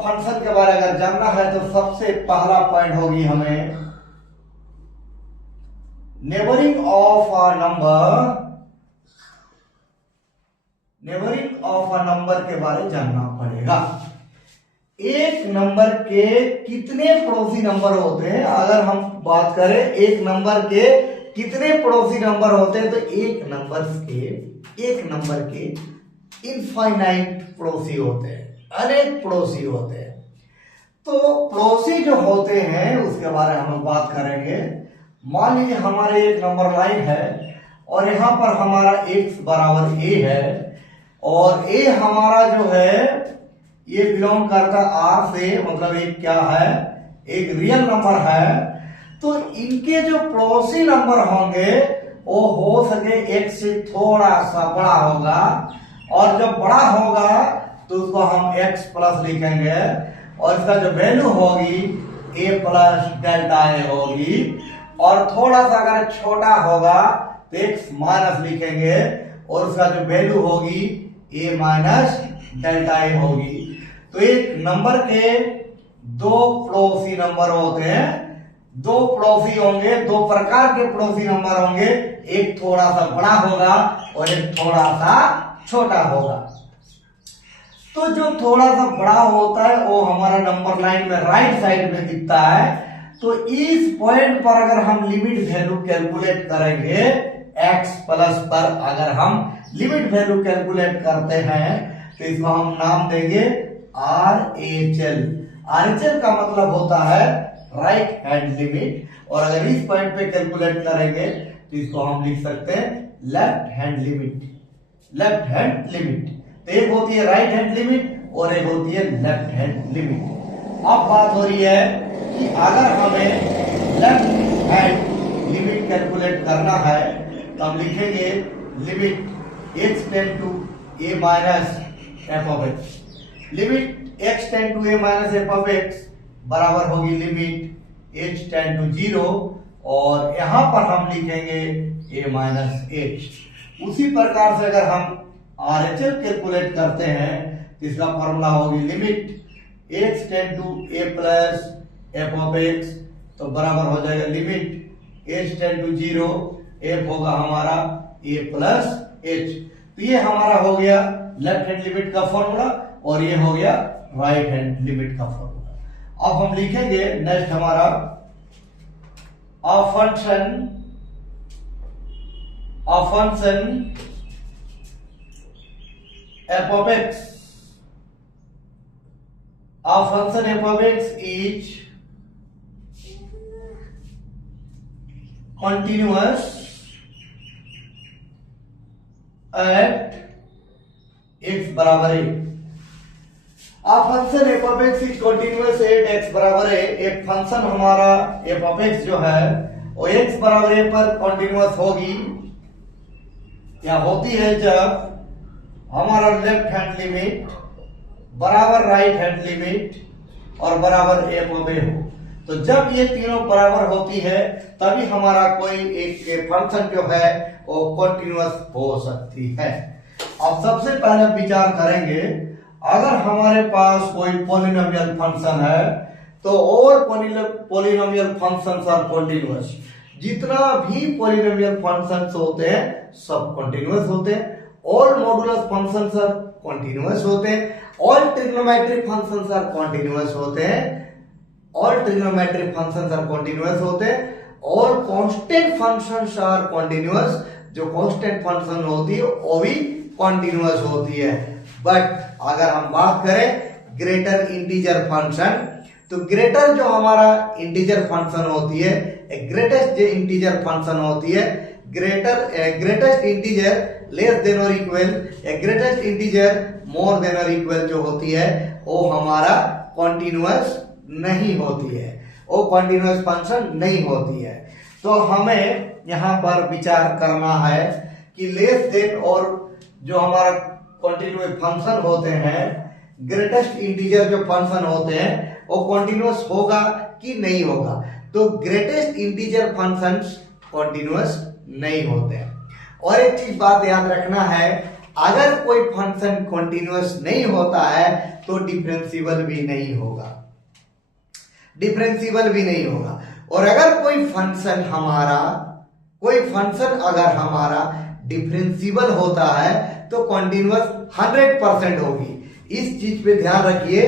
Function के बारे में अगर जानना है तो सबसे पहला पॉइंट होगी हमें नेबरिंग ऑफ अ नंबर के बारे में जानना पड़ेगा। एक नंबर के कितने पड़ोसी नंबर होते हैं, अगर हम बात करें एक नंबर के कितने पड़ोसी नंबर होते हैं, तो एक नंबर के इनफाइनाइट पड़ोसी होते हैं, अनेक पड़ोसी होते हैं। तो पड़ोसी जो होते हैं उसके बारे में हम बात करेंगे। मान लीजिए हमारे एक नंबर लाइन है और यहां पर हमारा x बराबर a है और a हमारा जो है ये बिलोंग करता R से, मतलब एक क्या है, एक रियल नंबर है। तो इनके जो पड़ोसी नंबर होंगे वो हो सके x से थोड़ा सा बड़ा होगा, और जब बड़ा होगा तो उसको हम x प्लस लिखेंगे और इसका जो वैल्यू होगी a प्लस डेल्टा a होगी, और थोड़ा सा अगर छोटा होगा तो x माइनस लिखेंगे और उसका जो वैल्यू होगी a माइनस डेल्टा a होगी। तो एक नंबर के दो पड़ोसी नंबर होते हैं, दो पड़ोसी होंगे, दो प्रकार के पड़ोसी नंबर होंगे, एक थोड़ा सा बड़ा होगा और एक थोड़ा सा छोटा होगा। तो जो थोड़ा सा बड़ा होता है वो हमारा नंबर लाइन में राइट साइड में दिखता है। तो इस पॉइंट पर अगर हम लिमिट वैल्यू कैलकुलेट करेंगे, x प्लस पर अगर हम लिमिट वैल्यू कैलकुलेट करते हैं तो इसको हम नाम देंगे RHL। RHL का मतलब होता है राइट हैंड लिमिट, और अगर इस पॉइंट पे कैलकुलेट करेंगे तो इसको हम लिख सकते हैं लेफ्ट हैंड लिमिट। तो एक होती है राइट हैंड लिमिट और एक होती है लेफ्ट हैंड लिमिट। अब बात हो रही है कि अगर हमें लेफ्ट हैंड लिमिट कैलकुलेट करना है तो हम लिखेंगे limit x tend to a minus f of x। Limit x tend to a minus f of x बराबर होगी लिमिट h टेंड टू 0, और यहां पर हम लिखेंगे a माइनस h। उसी प्रकार से अगर हम RHL कैलकुलेट करते हैं तो इसका फॉर्मूला होगी limit x tend to a plus f of x, तो बराबर हो जाएगा limit h tend to 0, f होगा हमारा a प्लस h। तो ये हमारा हो गया लेफ्ट हैंड लिमिट का फॉर्मूला और ये हो गया राइट हैंड लिमिट का फॉर्मूला। अब हम लिखेंगे नेक्स्ट हमारा a function f of x. Our function f of x is continuous at x बराबर a। Our function f of x is continuous at x बराबर a। एक फंक्शन हमारा f of x जो है वो x बराबर a पर continuous होगी या होती है जब हमारा लेफ्ट हैंड लिमिट बराबर राइट हैंड लिमिट और बराबर a ऑफ a हो। तो जब ये तीनों बराबर होती है तभी हमारा कोई एक फंक्शन जो है वो कंटिन्यूअस हो सकती है। अब सबसे पहले विचार करेंगे, अगर हमारे पास कोई पॉलिनोमियल फंक्शन है तो और पॉलिनोमियल फंक्शंस आर कंटिन्यूअस। जितना भी पॉलिनोमियल फंक्शंस होते हैं सब कंटिन्यूअस होते हैं। All modulus functions are continuous होते हैं। All trigonometric functions are continuous होते हैं। All trigonometric functions are continuous होते हैं। All constant functions are continuous. जो कांस्टेंट फंक्शन होती है वो भी कंटिन्यूअस होती है। बट अगर हम बात करें ग्रेटर इंटीजर फंक्शन, तो ग्रेटर जो हमारा इंटीजर फंक्शन होती है, ग्रेटेस्ट जो इंटीजर फंक्शन होती है, ग्रेटेस्ट इंटीजर लेस देन और equal, greatest integer more than और इक्वल जो होती है वो हमारा कंटिन्यूअस नहीं होती है, वो कंटिन्यूअस फंक्शन नहीं होती है। तो हमें यहां पर विचार करना है कि लेस देन और जो हमारा कंटिन्यूअस फंक्शन होते हैं, ग्रेटेस्ट इंटीजर जो फंक्शन होते हैं वो कंटिन्यूअस होगा कि नहीं होगा। तो ग्रेटेस्ट इंटीजर फंक्शंस कंटिन्यूअस नहीं होते हैं। और एक चीज बात याद रखना है, अगर कोई फंक्शन कॉन्टिन्यूअस नहीं होता है तो डिफरेंशिएबल भी नहीं होगा, डिफरेंशिएबल भी नहीं होगा। और अगर कोई फंक्शन अगर हमारा डिफरेंशिएबल होता है तो कॉन्टिन्यूअस 100% होगी। इस चीज पे ध्यान रखिए,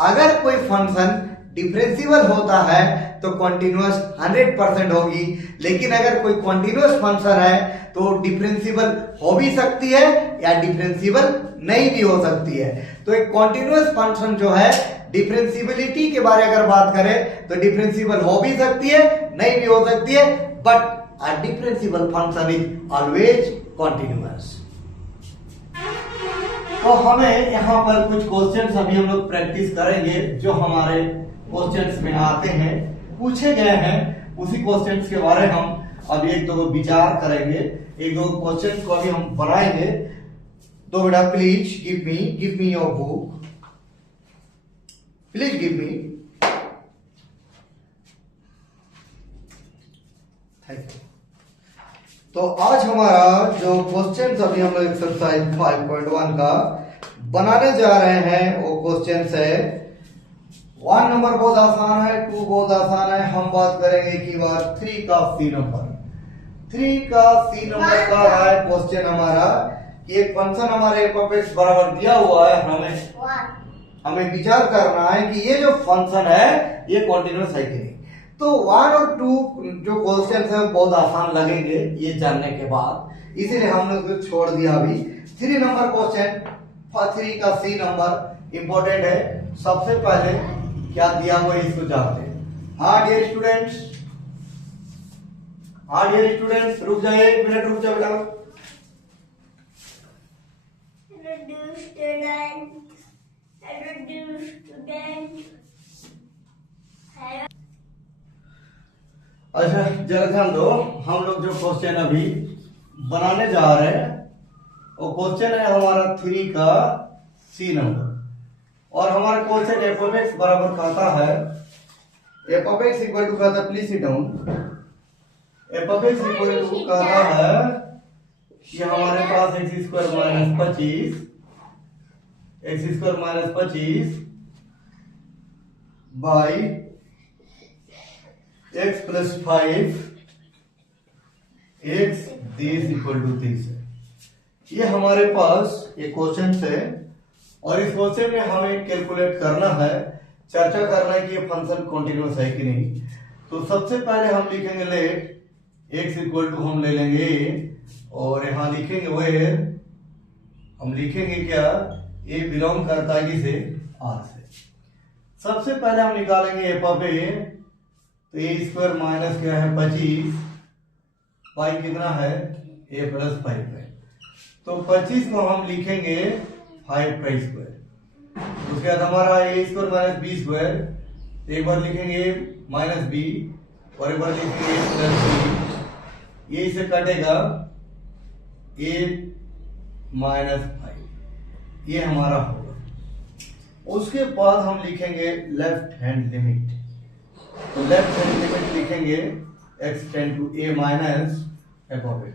अगर कोई फंक्शन डिफरेंशिएबल होता है तो कॉन्टिन्यूअस 100% होगी, लेकिन अगर कोई कॉन्टिन्यूअस फंक्शन है तो डिफरेंशिएबल हो भी सकती है या डिफरेंशिएबल नहीं भी हो सकती है। तो एक कॉन्टिन्यूअस फंक्शन जो है, डिफरेंशिएबिलिटी के बारे अगर बात करें तो डिफरेंशिएबल हो भी सकती है, नहीं भी हो सकती है, but a differentiable function is always continuous. तो हमें यहाँ पर कुछ क्वेश्चंस अभी हम लोग प्रैक्टिस करेंगे जो हमारे क्वेश्चंस में आते हैं, पूछे गए हैं। उसी क्वेश्चंस के बारे में हम अभी एक दो विचार करेंगे, एक दो क्वेश्चंस को अभी हम बनाएंगे। तो बेटा please give me your book, please give me. Thank you. तो आज हमारा जो क्वेश्चन अभी हम लोग एक्सरसाइज 5.1 का बनाने जा रहे हैं वो क्वेश्चन है 1 नंबर बहुत आसान है, 2 बहुत आसान है। हम बात करेंगे कि बार 3 का सी नंबर। 3 का सी नंबर का है क्वेश्चन हमारा कि एक फंक्शन हमारे f(x) बराबर दिया हुआ है, हमें विचार करना है कि ये जो फंक्शन है ये कॉन्टिन्यूअस है कि नहीं। तो 1 और 2 जो क्वेश्चन है बहुत आसान लगेंगे ये जानने के बाद, इसीलिए हम लोग तो छोड़ दिया। अभी 3 नंबर क्वेश्चन, 3 का सी नंबर इंपॉर्टेंट है। सबसे पहले क्या दिया हुआ है इसको जानते हैं। हाँ डियर स्टूडेंट्स, रुक जाइए, 1 मिनट रुक जाओ बेटा। अच्छा जरा ध्यान दो, हम लोग जो क्वेश्चन अभी बनाने जा रहे हैं वो क्वेश्चन है हमारा 3 का सी नंबर, और हमारा क्वेश्चन f(x) बराबर कहता है f(x) इक्वल टू कहता है, please sit down. f(x) equal to कहता है कि हमारे पास x² - 25 by x + 5 x this equal to 30 है। ये हमारे पास एक क्वेश्चन है और इस क्वेश्चन में हमें कैलकुलेट करना है, चर्चा करना है कि ये फंक्शन कॉन्टिन्यूअस है कि नहीं। तो सबसे पहले हम लिखेंगे लेट x इक्वल टू हम ले लेंगे और यहां लिखेंगे वेयर, हम लिखेंगे क्या, ये बिलोंग करता है किसे, r से। सबसे पहले हम निकालेंगे f(a), तो a² माइनस क्या है 25, पाई कितना है a + 5 है, तो 25 को हम लिखेंगे 5 स्क्वायर। उसके बाद हमारा a² - b², एक बार लिखेंगे -b और एक बार लिखेंगे a + b, ये इसे कटेगा a - 5, ये हमारा होगा। उसके बाद हम लिखेंगे लेफ्ट हैंड लिमिट, तो लेफ्ट हैंड लिमिट लिखेंगे x tend to a minus f(x),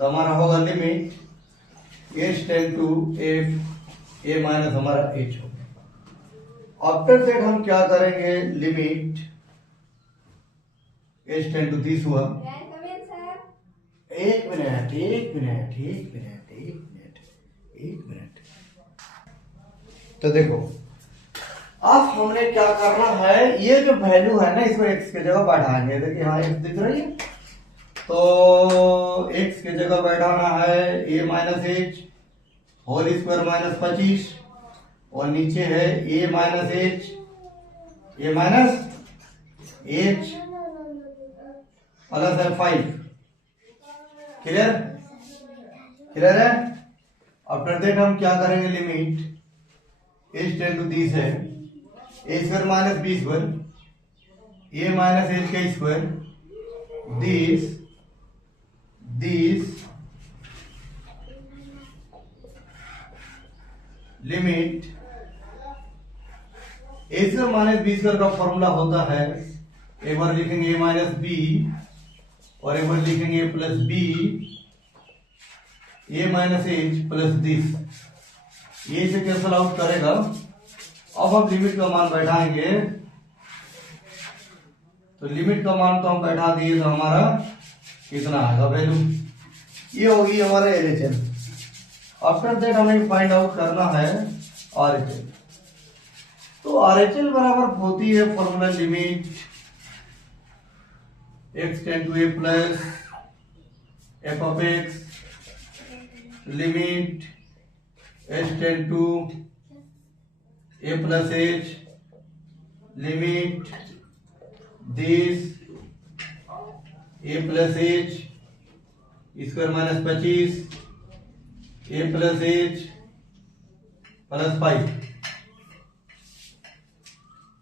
तो हमारा होगा limit h tend to a minus हमारा h होगा। आफ्टर दैट हम क्या करेंगे, limit h tend to this हुआ। एक मिनट। तो देखो अब हमने क्या करना है, ये जो वैल्यू है ना इसको x के जगह बैठाएंगे। देखिए यहाँ x दिख रही है, तो x के जगह बैठाना है a minus h whole square minus 25 और नीचे है a माइनस h प्लस है 5। क्लियर है। आफ्टर दैट हम क्या करेंगे, limit h tend to this है a² minus b² a minus h का square this limit a² minus b² का फॉर्मूला होता है, एक बार लिखेंगे a माइनस b और एक बार लिखेंगे a plus b A minus H plus this, ये से कैंसल आउट करेगा। अब हम लिमिट का मान बैठाएंगे, तो लिमिट का मान तो हम बैठा दिए, तो हमारा कितना आएगा वैल्यू, ये होगी हमारा एलएचएल। आफ्टर दैट हमें फाइंड आउट करना है आरएचएल। तो आरएचएल बराबर होती है formula limit x tend to A plus F of X, limit h tend to A plus H, limit this A plus H square minus 25 A plus H plus 5।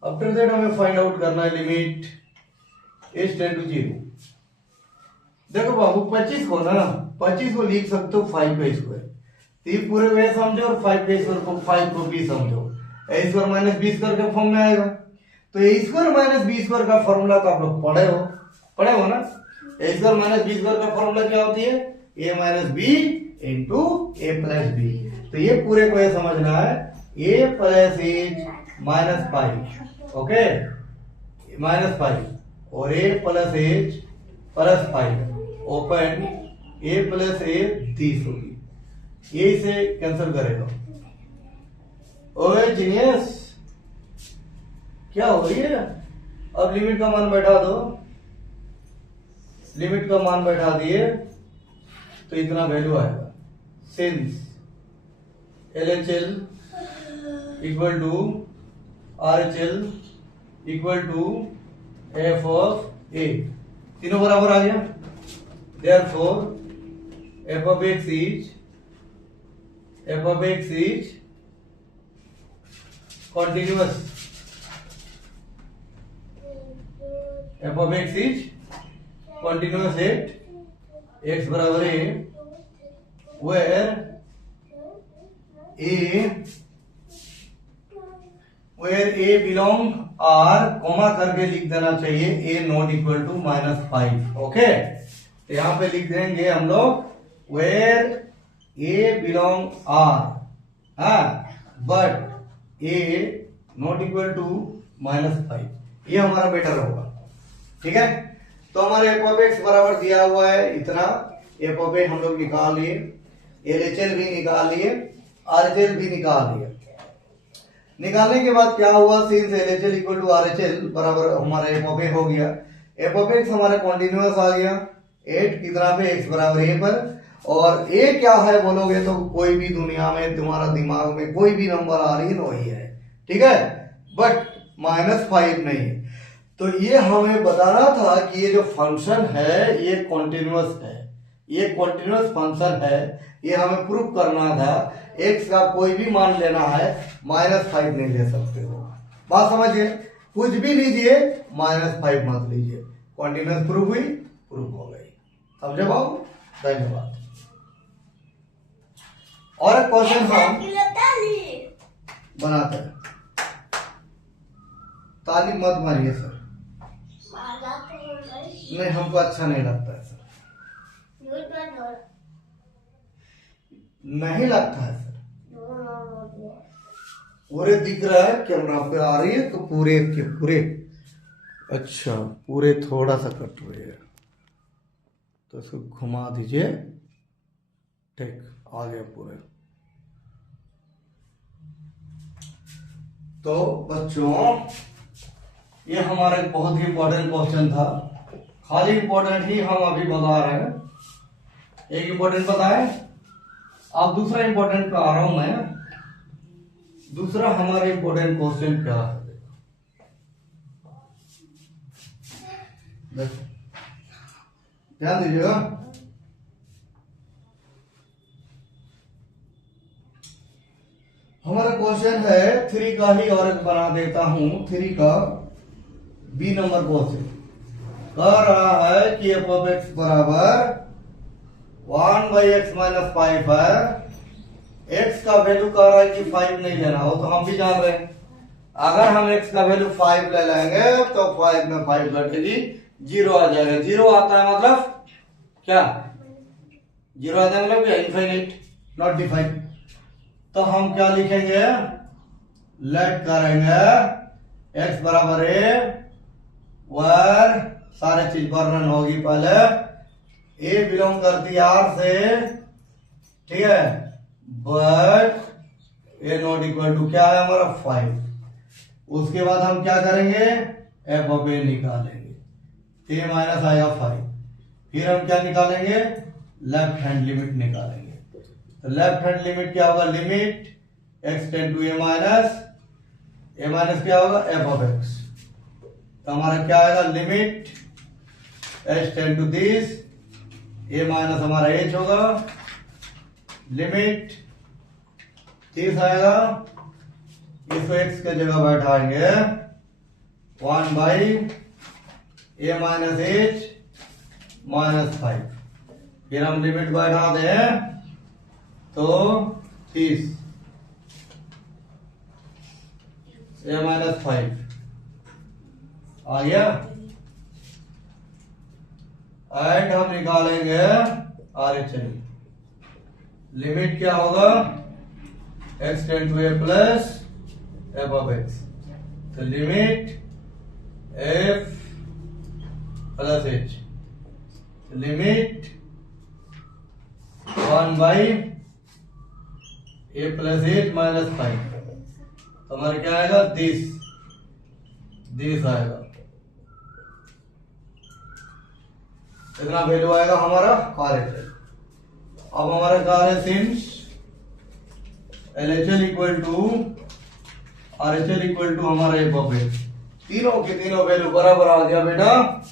After that हमें find out करना है limit h tend to 0। देखो बाबू 25 को ना, 25 को लिख सकते हो 5 का स्क्वायर, तो ये पूरे वे समझो और 5 का स्क्वायर को 5 को भी समझो, A square minus B square के फॉर्म में आएगा। तो A square minus B square का फॉर्मूला तो आप लोग पढ़े हो ना। A square minus B square का फॉर्मूला क्या होती है, A minus B into A plus B. तो ये पूरे को ये समझना है, A plus H minus 5, okay, minus 5 और A plus H plus 5 open, A plus A 30 होगी, ये से कैंसिल करेगा। ओए जीनियस, क्या हो रही है। अब लिमिट का मान बैठा दो, लिमिट का मान बैठा दिए तो इतना वैल्यू आएगा। Since LHL equal to RHL equal to F of A, तीनों बराबर आ गया। Therefore F of X is continuous, f of x is continuous at x बराबर a, where a belong r, comma करके लिख देना चाहिए a not equal to -5, okay. तो यहां पे लिख देंगे हम लोग where a belong r, but a not equal to -5, ये हमारा बेटर होगा, ठीक है। तो हमारे एफ ऑफ एक्स बराबर दिया हुआ है इतना, एफ ऑफ एक्स हम लोग निकाल लिए, एलएचएल भी निकाल लिए, आरएचएल भी निकाल लिए। निकालने के बाद क्या हुआ, since LHL equal to RHL बराबर हमारा एफ ऑफ एक्स हो गया। एफ ऑफ एक्स हमारा कॉन्टिन्यूअस आ गया, 8 कितना पे, एक्स बराबर ए पर। और ए क्या है बोलोगे तो कोई भी दुनिया में तुम्हारा दिमाग में कोई भी नंबर आ रही है तो वही है, ठीक है, बट -5 नहीं है। तो ये हमें बताना था कि ये जो फंक्शन है ये कॉन्टिन्यूअस है, ये कॉन्टिन्यूअस फंक्शन है, ये हमें प्रूव करना था। एक्स का कोई भी मान लेना है, -5 नहीं ले सकते हो, बात समझिए, कुछ भी लीजिए -5 मत लीजिए। कॉन्टिन्यूअस प्रूफ हुई, प्रूफ हो गई, समझे बाबू, धन्यवाद। और एक क्वेश्चन हम बनाते हैं, ताली मत मारिए सर, नहीं हमको अच्छा नहीं लगता है सर, नहीं लगता है सर, पूरे दिख रहा है, कैमरा पे आ रही है तो पूरे के पूरे, अच्छा पूरे थोड़ा सा कट रही है तो इसको घुमा दीजिए, ठीक आ गया पूरे। तो बच्चों ये हमारा एक बहुत ही इंपॉर्टेंट क्वेश्चन था, खाली इंपॉर्टेंट ही हम अभी बता रहे हैं। एक इंपॉर्टेंट बताएं, अब दूसरा इंपॉर्टेंट पे आ रहा हूं मैं। दूसरा हमारा इंपॉर्टेंट क्वेश्चन क्या है, देखो ध्यान दीजिएगा। हमारा क्वेश्चन है 3 का ही और एक बना देता हूं, 3 का बी नंबर क्वेश्चन कह रहा है कि एफ ऑफ एक्स बराबर 1/x - 5 है। एक्स का वैल्यू कह रहा है कि 5 नहीं लेना हो, तो हम भी जान रहे हैं अगर हम एक्स का वैल्यू 5 ले लेंगे तो 5 में 5 घटेगी, 0 आ जाएगा। 0 आता है मतलब क्या, जीरो आधा मतलब क्या, इनफाइनाइट, नॉट डिफाइंड। तो हम क्या लिखेंगे, लेट करेंगे x बराबर है वर, सारे चीज वर्णन होगी पहले, ए बिलोंग करती है R से, ठीक है, but A not equal to क्या है हमारा 5। उसके बाद हम क्या करेंगे, एफ ऑफ ए निकालेंगे, ए माइनस आएगा 5। फिर हम क्या निकालेंगे, लेफ्ट हैंड लिमिट निकालेंगे। तो लेफ्ट हैंड लिमिट क्या होगा, limit x tend to A minus क्या होगा, एफ ऑफ एक्स। तो हमारा क्या आएगा, limit h tend to this, A minus हमारा h होगा, लिमिट दिस आएगा, इसको x के जगह बैठाएंगे 1 by A minus h minus 5। फिर हम लिमिट बैठा दें तो 30 ए माइनस 5 आ गया। एंड हम निकालेंगे आर एच एल, लिमिट क्या होगा, x tend to A plus F of X. तो limit f plus h, limit 1 by A plus h minus 5। तो हमारा क्या आएगा, दिस आएगा, इतना वैल्यू आएगा हमारा आर एच एल। अब हमारा क्या है, since L H L equal to R H L equal to हमारा एफ ऑफ एक्स, तीनों के तीनों वैल्यू बराबर आ गया बेटा।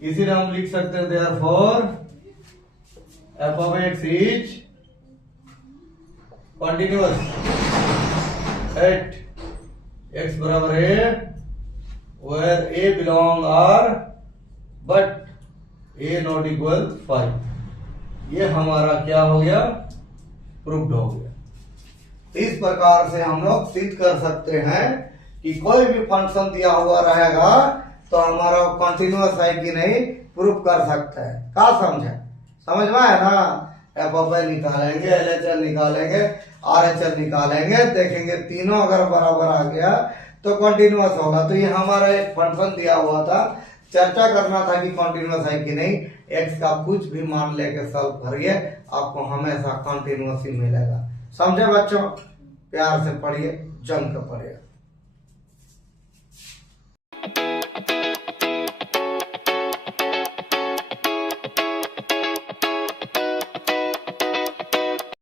इसीलिए हम लिख सकते हैं therefore F of X is continuous at X बराबर है where A belong R but A not equal 5। ये हमारा क्या हो गया, प्रूव्ड हो गया। इस प्रकार से हम लोग सिद्ध कर सकते हैं कि कोई भी फंक्शन दिया हुआ रहेगा तो हमारा कंटिन्यूअस है कि नहीं प्रूव कर सकते हैं। क्या समझे, समझ में है ना। एफ ऑफ ए निकालेंगे, एल एच एल निकालेंगे, आर एच एल निकालेंगे, देखेंगे तीनों अगर बराबर आ गया तो कंटिन्यूअस होगा। तो ये हमारा एक फंक्शन दिया हुआ था, चर्चा करना था कि कंटिन्यूअस है कि नहीं। एक्स का कुछ भी मान लेके सॉल्व करिए, आपको हमेशा कंटिन्यूअस ही मिलेगा। समझे बच्चों, प्यार से पढ़िए, जम कर पढ़िए।